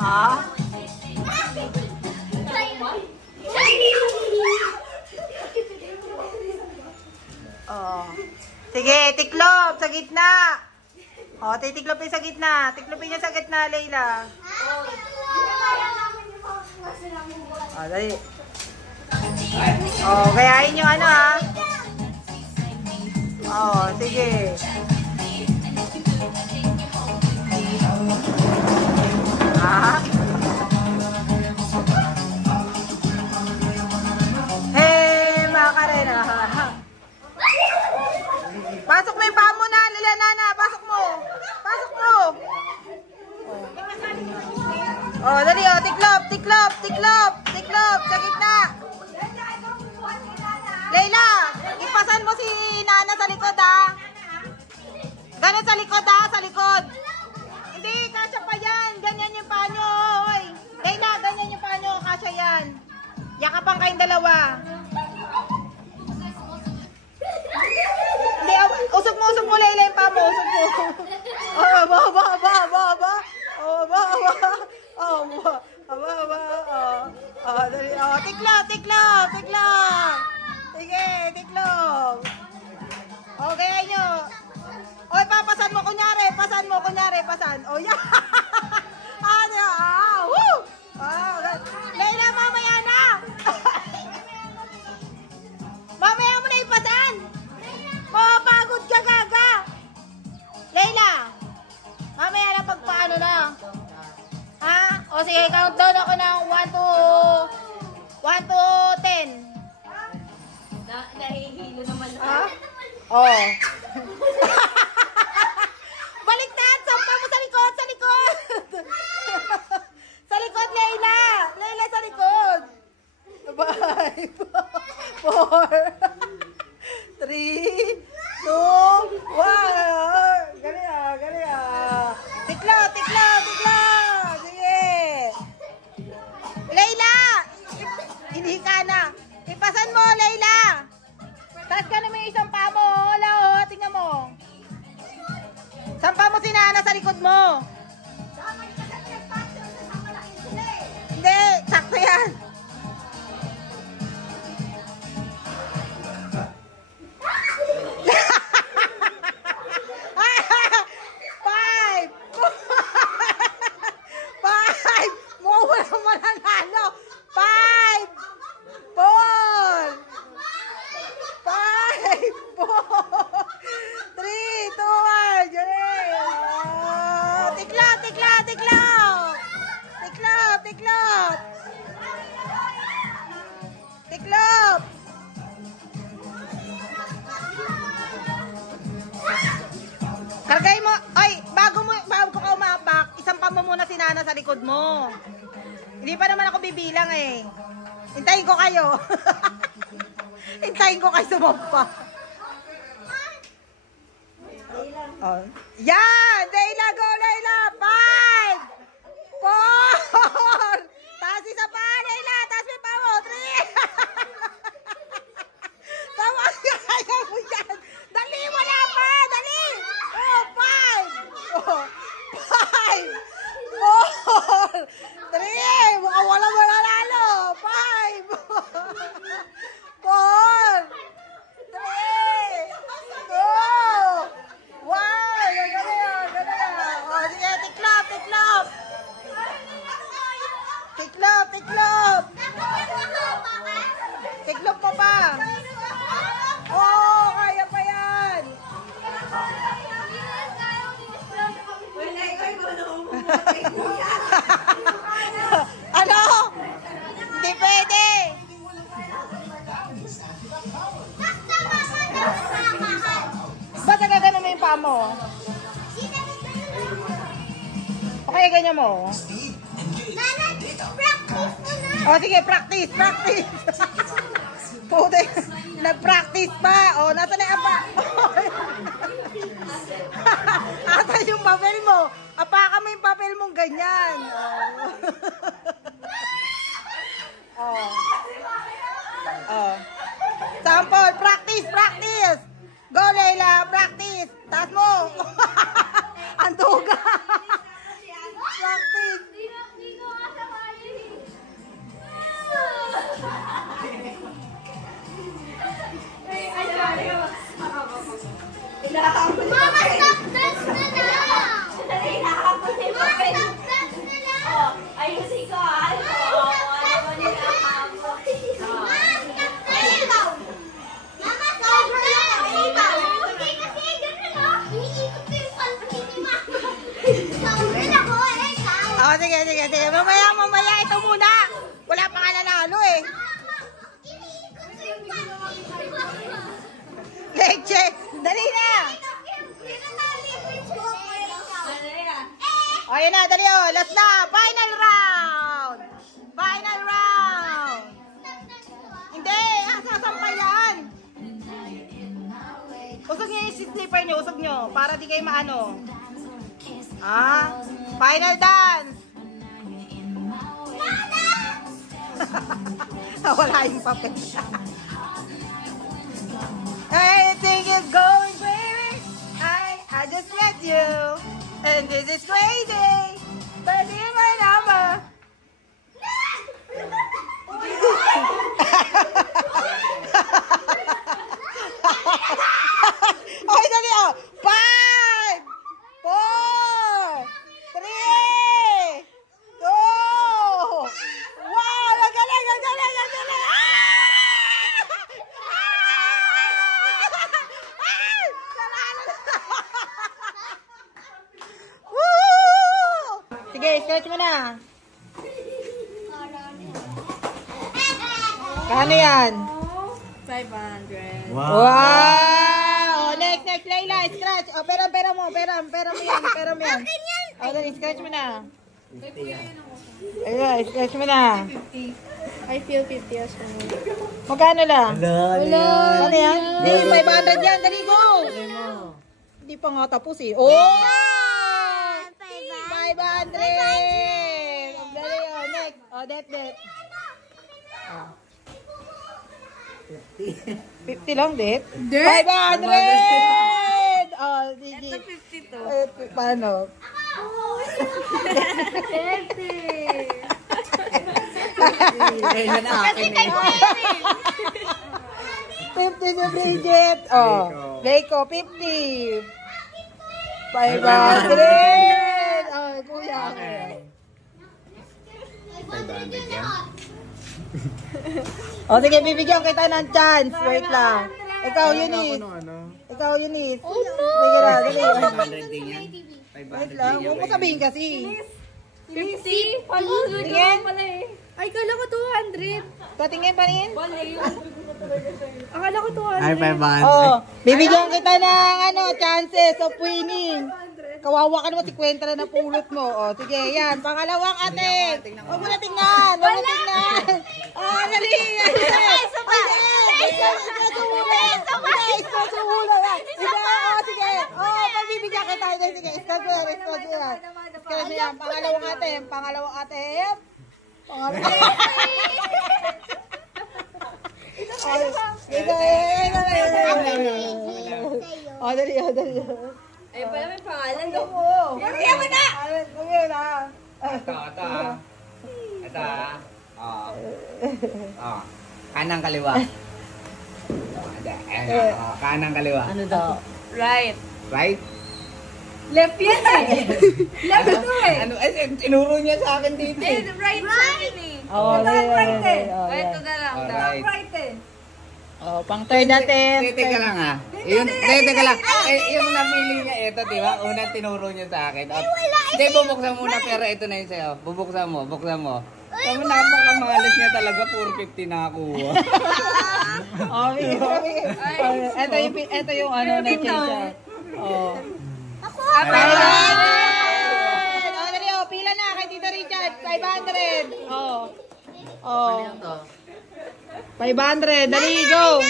Ah? Oh. Sige, tiklop sa gitna. Oh, titiklopin sa gitna. Tiklopin niya sa gitna, Layla. Oh, dali. Oh, gayahin yung ano, ha. Oh, sige. Ah? Hey, Macarena. Pasok mo yung paa mo na, Lila Nana. Pasok mo. Pasok mo. Oh, dali, oh. Tiklop, tiklop, tiklop, tiklop. Sa gitna. Layla, ipasan mo si Nana sa likod, ha. Ganun sa likod, ha. Sa likod. Hindi, kasya pa yan. Ganyan yung paa nyo, oy. Layla, ganyan yung paa nyo. Kasya yan. Yakapan kayong dalawa. Hindi, usok mo, Layla yung paa mo. Usok mo. Oh, ba. Oh, ba. Oh, ba. Oh, dali. Oh, tiklop. Sige, tiklop. Oh, kaya nyo. Oy, papasan mo, kunyari. Pasan. Oh, yan. Woo! Layla, mamaya na. Mamaya mo na ipasan. Mapagod ka, gaga. Layla, mamaya na pagpaano na. Ha? O sige, countdown ako ng 1 to 10. Nahihilo naman. Ha? Oh. Baliktad! Sampa mo sa likod! Sa likod, Layla! Layla, sa likod! 5, 4, 3, 2, 1. Gali. Tiklop! Sige! Layla! Hindi ka na! Ipasan mo, Layla! Taas ka naman yung isang paa mo. Wala, oh. Tingnan mo. Sampa mo si Nana sa likod mo. Hindi, sakto yan. Tiklop! Kargay mo. Ay, bago ka umapak, isampa mo muna si Nana sa likod mo. Hindi pa naman ako bibilang eh. Hintayin ko kayo. Hintayin ko kayo sumampa. Oh. Yan! Layla, go Layla! 5, 4, taas isa pa, Layla! Taas may pa mo! 3! Tama ka! Kaya mo yan! Dali! Wala pa! Dali! Oh, 5! 5! 4! 3! Mukhang wala mananalo! 5! 4! 3! 2! 1! Ganun! Oh, sige, tiklop! Tiklop mo pa! Oh, kaya pa yan! Ano? Hindi pwede! Ba't nagagano mo yung paa mo? Okay, ganyan mo. O, sige, practice. Puti, nag-practice pa. O, nasa na yung apa? Ata yung papel mo. Apakan mo yung papel mong ganyan. Sample, practice. Go, Layla, practice. Taas mo. Antuga. sige, sige, sige. Mamaya. Ito muna. Wala pa nga nanalo eh. Leche. Dali na. O, yun na. Dali o. Last na. Final round. Final round. Hindi. Sasampay yan. Usog nyo yung slipper nyo. Usog nyo. Para di kayo maano. Final dance. Wala yung papel. Everything is going crazy. I just met you. And this is crazy. But here's my number. Ay, dali oh. 5, 4, 3, 2, wow, ang galing. Sige, stretch mo na. Kano yan? 500. Wow! Next, Layla, scratch. O, pera mo yan. O, dali, scratch mo na. Ayun, scratch mo na. I feel 50 as well. Magkano lang? Wala. Ano yan? Hindi, 500 yan. Dali, go! Hindi pa nga tapos eh. Oh! 500! Ang dali, oh. Next. Oh, det. 50 lang, det? 500! Oh, sige. Ito 50 to. Paano? 50 na Bridget. Oh, Leiko, 50. 500. Oh, kuya. 500 yan. O, sige, bibigyan kita ng chance. Wait lang. Ikaw, Eunice. Ikaw, Eunice. Sige na, dali. 500 din yan. 500 Wait lang, din huwag mo sabihin kasi. 50? Tingin. Ay, kala ko 200. Patingin. Akala ko 200. Ay, 500. Oh, bibigyan kita ng chances of winning. Kawawa ka naman si Kwenta na napulot mo. O, sige, yan. Pangalawang atin. Huwag mo na tingnan. Ah, dali. Isa pa. Sige. Oh, pagbibigyan kita. Sige, start mo yan. Pangalawang atin. Oh, dali. Ay, pala may pangalan. Bigyan mo na! Ito. Kanang kaliwa. Kanang kaliwa. Ano daw? Right. Right? Left yan eh. Left ito eh. Ano? Tinuro niya sa akin dito. Eh, right sa akin eh. Oh, right eh. oh, Ito na lang. Alright. Right eh. Oh, pang third natin. Teka lang ha. Teka lang. Yung napili niya ito, di ba? Unang tinuro niya sa akin. Hindi, bubuksan muna pero ito na yung sa'yo. Buksan mo. Kamo napakamalas niya talaga, 450 na ako. Ito yung ano na change. Oh. Dali, pila na kay Tito Richard. 500. Oh. 500. Dali, go.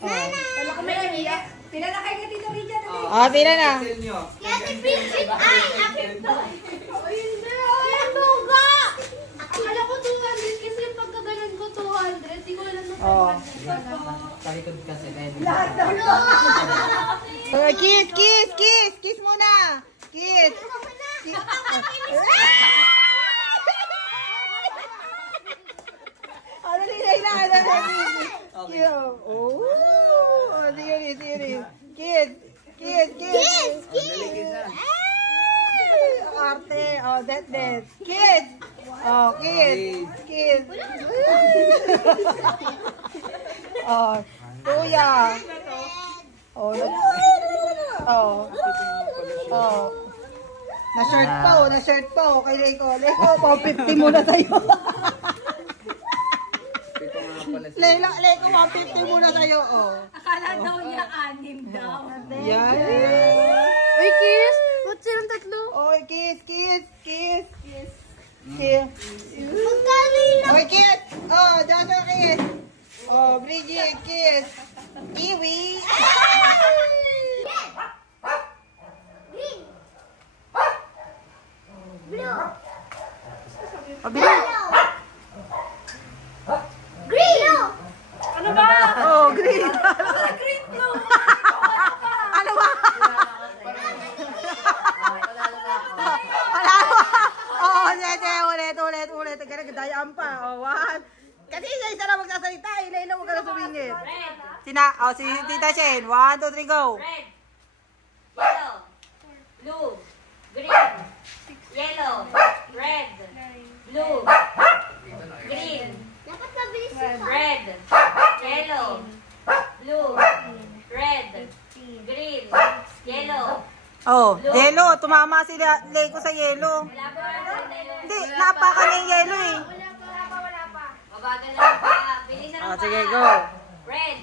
Wala ko may namiya. Pila na kayo Tito Richard. Pila na. Akala ko 200 kasi yung pagkagalan ko 200. Di ko alam na 200. Talikod kasi dahil. Kiss muna. Kiss. Arte. Oh, that. Kiss. Oh, kiss. Oh, kuya. Oh. Na-shirt pa. Okay, Leko. Leko, 150 muna sa'yo. Leko, 150 muna sa'yo, oh. Akala daw niya 6 daw. Yan. Uy, kiss! Ba't silang tatlo? Oy, kiss. Oy, kiss. Oh, Joshua, kiss. Oh, Bridget, kiss. Iwi. Ano ba? Oh, green. Green blue! Ano ba? Wala ba? Oo, sige, ulit. Ganagdayaan pa. Oh, one. Kasi isa na magsasalita. Ilayla, huwag ka na sumingit. Si Tita Shane. 1, 2, 3, go. Red, yellow, blue, green, yellow, red, blue, green, red, yellow, blue, red, green, yellow. Oh, yellow. Tumama si Leko sa yellow. Hindi, napakan na yung yellow eh. Wala pa. Mabagal lang pa. Bilis na Oh, lang pa. sige, go. Red,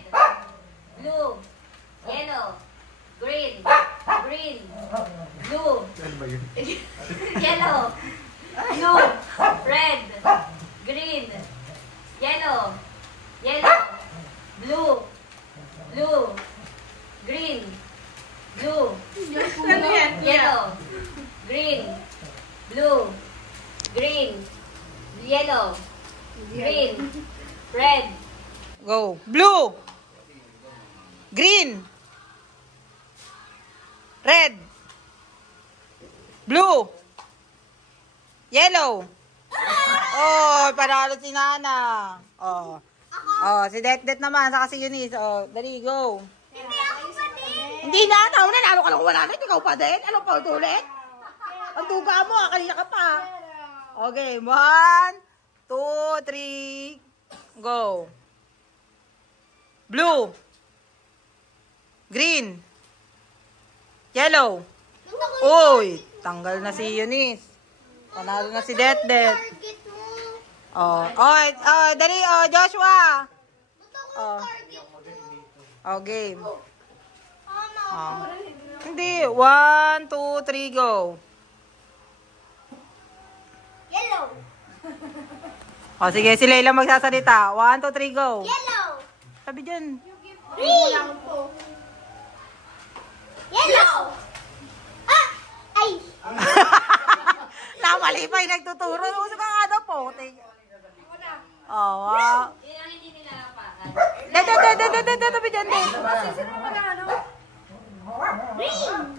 blue, yellow, green, blue, yellow, blue, red, green, yellow, blue, green, blue, yellow, green, blue, green, yellow, green, red. Go. Blue. Green. Red. Blue. Yellow. Oh, panalo si Nana. Oh. Oh, si Det naman, saka si Eunice. Oh, dali, go. Hindi na, tao na, nalo ka lang 100, ikaw pa din. Ano pa ulit? Ang duga mo, kanina ka pa. Okay, 1, 2, 3, go. Blue. Green. Yellow. Uy, tanggal na si Eunice. Panalo na si Det. Oh, dali, Joshua. Oh. Oh, game. Oh. Hindi, 1, 2, 3, go. Yellow. Oh, sige, si Layla magsasalita. 1, 2, 3, go. Yellow. Sabi dyan. Green. Yellow. Ah! Ay! Namali pa yung nagtuturo. Uso ka nga daw po. Oh, wow. Yun ang hindi nila napakan. Sabi dyan din. Sino magano? Green.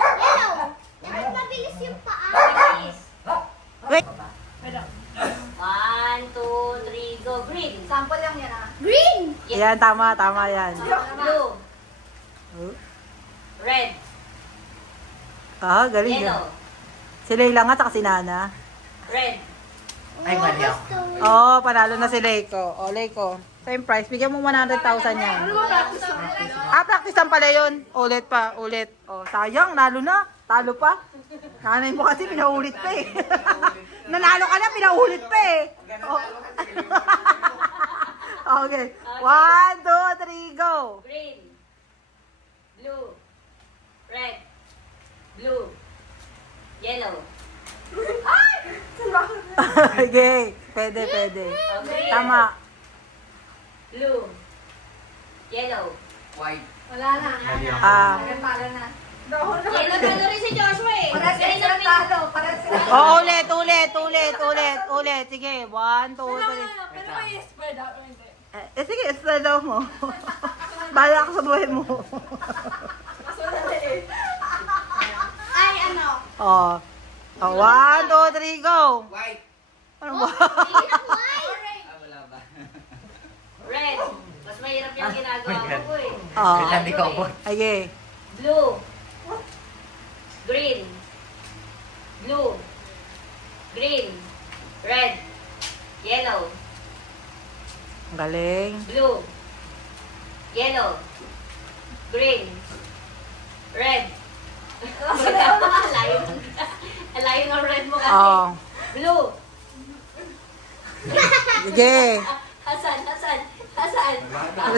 Yellow. Dapat mabilis yung paa. Bilis. Wait. 1, 2, 3, go. Green. Sample lang yan ah. Green. Yan, tama yan. Blue. Red. Ah, galing yan. Yellow. Si Layla nga, saka si Nana. Red. Ay, mali ako. Oh, panalo na si Leiko. Oh, Leiko. Same price. Bigyan mo 100,000 yan. Ah, practice lang pala yun. Ulit pa, ulit. Oh, sayang, nalo na. Talo pa. Nanay mo kasi pinaulit pa eh. Nanalo ka na, pinaulit pa eh. Oh. Okay. 1, 2, 3, go. Green. Blue. Red. Blue. Yellow. Okay. Pwede. Green. Tama. Blue. Yellow. White. Wala na. Ah. Nagpala na. Yellow na rin si Joshua eh. Para sila talo. Para sila. Oh, ulit. Sige, 1, 2, 3. Pero may spread out. Sige, explain daw mo. Bala ako sa buhay mo. Ay, ano? Oh. Oh, 1, 2, 3, go. White. Ano ba? Ah, wala ba? Red. Mas mahirap yung ginagawa ko eh. Oh. Hindi ko po. Okay. Blue. Green. Blue. Green. Red. Yellow. Ang galing. Blue. Yellow. Green. Red. Sayang ang red mo kasi. Oh. Blue. Sige. Hasan.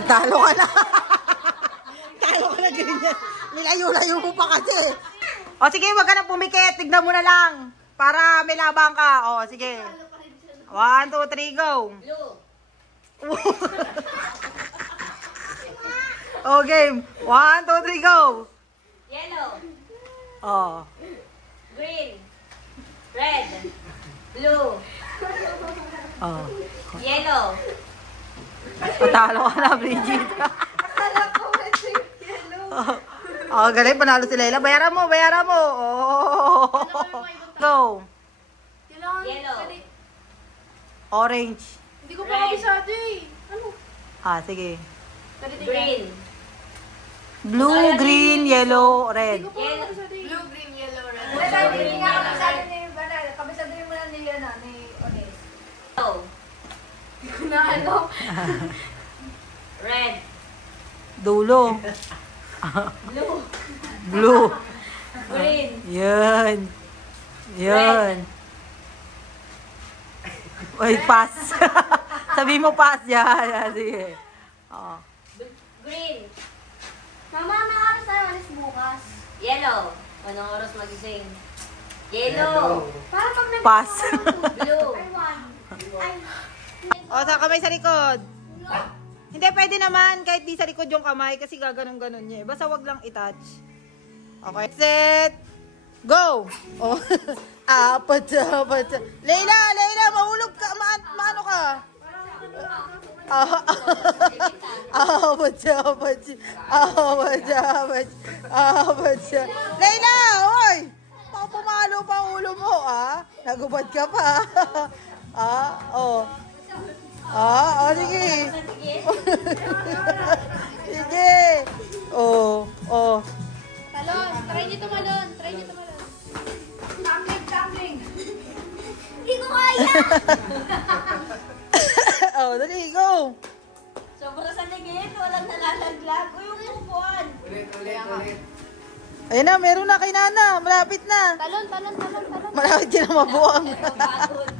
Talo ka na. Talo ka na ganyan. Nilayo-layo mo pa kasi. O sige, wag ka na pumikit. Tignan mo na lang. Para may labang ka. O sige. 1, 2, 3, go. Blue. O game. 1, 2, 3, go. Yellow. O. Green. Red. Blue. O. Yellow. Talo ka na, Bridget. Oh, galing. Panalo si Layla. Bayaran mo. Oh. Go. Kailangan, Yellow. Orange. Hindi ko pa kabisado eh. Ano? Ah, sige. Green. Blue, green, yellow, red. Hindi ko pa kabisado eh. Blue, green, yellow, red. Hindi nga kabisado ni Banal. Kabisado mo lang ni Onis. Yellow. Na ano? Red. Dulo. Blue. Blue. Green. Yan. Uy, pass. Sabi mo pass. Yan. Sige. Oh. Green. Mama, nakakaroon tayo Onis bukas. Yellow. Anong oras magising? Yellow. Para pag Pass. Blue. O, sa kamay sa likod. Hindi, pwede naman kahit di sa likod yung kamay kasi gaganon-ganon niya. Basta wag lang i-touch. Okay. Set. Go! Oh. Apat. Layla, mahulog ka. Maano ka? Apat. Layla, oy! Baka pumalo pa ang ulo mo, ah. Nagubad ka pa. Sige. Sige. Oh. Talon, try niyo tumalon. Tumbling. Hindi ko kaya. Dali, go. Sobra sa ligid. Walang nalalaglag. Uy, yung upuan. Ulit. Ayun na, meron na kay Nana. Malapit na. Talon. Malapit ka na mabuang. Pagod.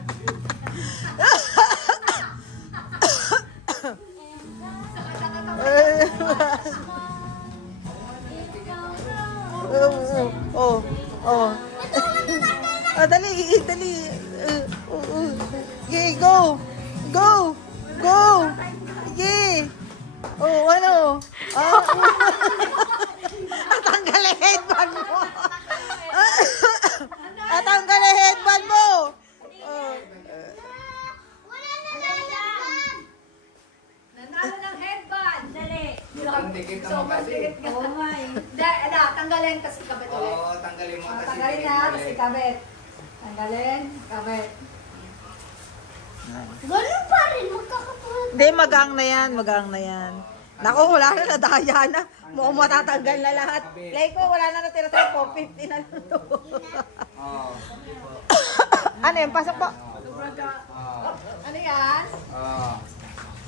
Dali. Okay, go. Okay. Ano? Tatanggal ang headband mo. Tatanggal ang headband mo. Nanalo ng headband. Dali. Ang dikit naman kasi. Oo nga eh. Tanggalin kasi kabit ulit. Oo, tanggalin mo kasi. Tanggalin na kasi kabit. Tanggalin, kabit. Ganun pa rin, magkakatulad. Hindi, magaang na yan. Naku, wala na, nadaya na. Mukhang matatanggal na lahat. Like ko, wala na natira sa'yo. 450 na lang to. Oo. Ano yun? Pasok po. Ano yan? Oo.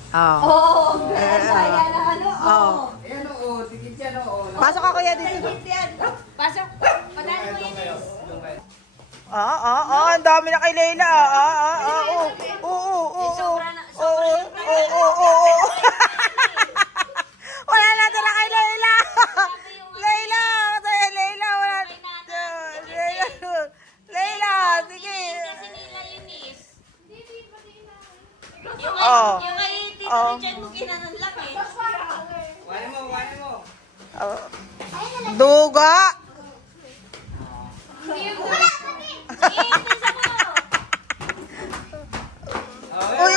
Oh. Saya na ano? Ayan oo, dikit yan oo. Pasok ako yan dito. Pasok. Panalo mo yun eh. Ang dami na kay Layla. Wala na tira kay Layla. Layla, wala. Layla, sige. Kasi nila yun is. Oh. Yung kay Tito Richard mo ginanon lang eh. Wala mo. Duga. Uy.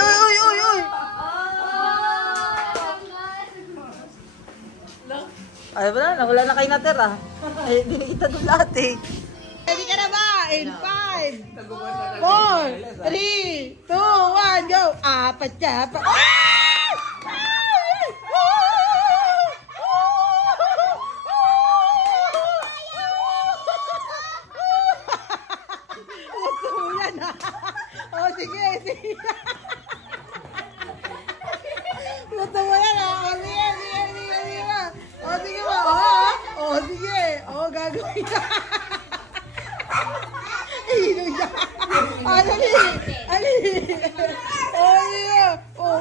Ay, wala na kayo natira. Ay, hindi na kita doon lahat eh. Ready ka na ba? In 5, 4, 3, 2, 1, go! Apat ka pa. Yan ah. Oh, sige. Gusto mo yan ah. Oh, sige. Oh, sige ba? Oh, sige. Oh, gagawin ka. dali. Ali. Oh, yeah. Oh.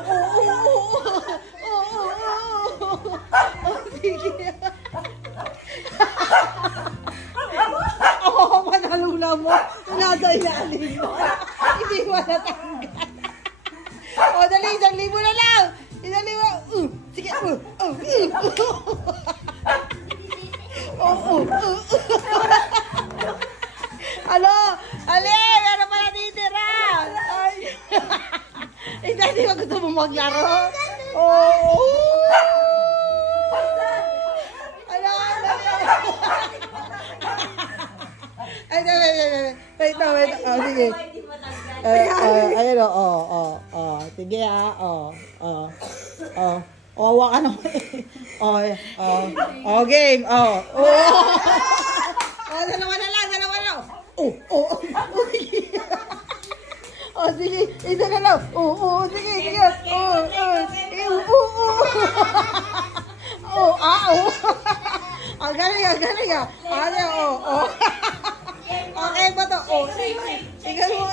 Sige. Manalula mo. Nasa ilalim mo. Hindi mo natanggal. O, dali. Isang libo na lang. Isang libo. Sige. Ano? Ali, meron pala titira. Ay. Hindi ko gusto mo maglaro. Ano? Ay, wait. Oh, sige. Ayun, sige hawa ka naman. Game. Dalawa na lang. Sige. Isa na lang. Sige. Ang galing. Okay ba to? Ikaw mo.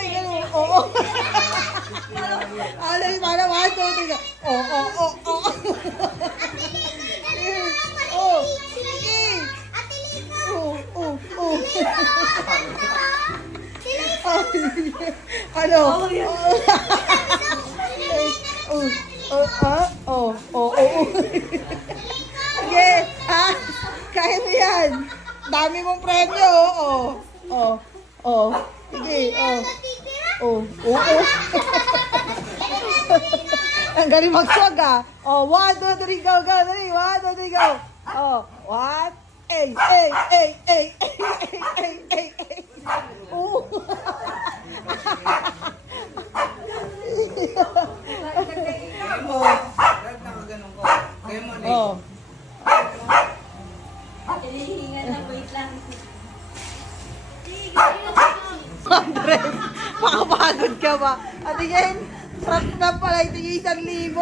Alay, para 1, 2, 3. Ano? Sige, ha? Kaya mo yan. Dami mong premyo, Sige, Ang galing magswag, 1, 2, 3, go. Dali, 1, 2, 3, go. 1, ay. Andres, makapagod ka ba? At again, sarap na pala ito yung 1,000.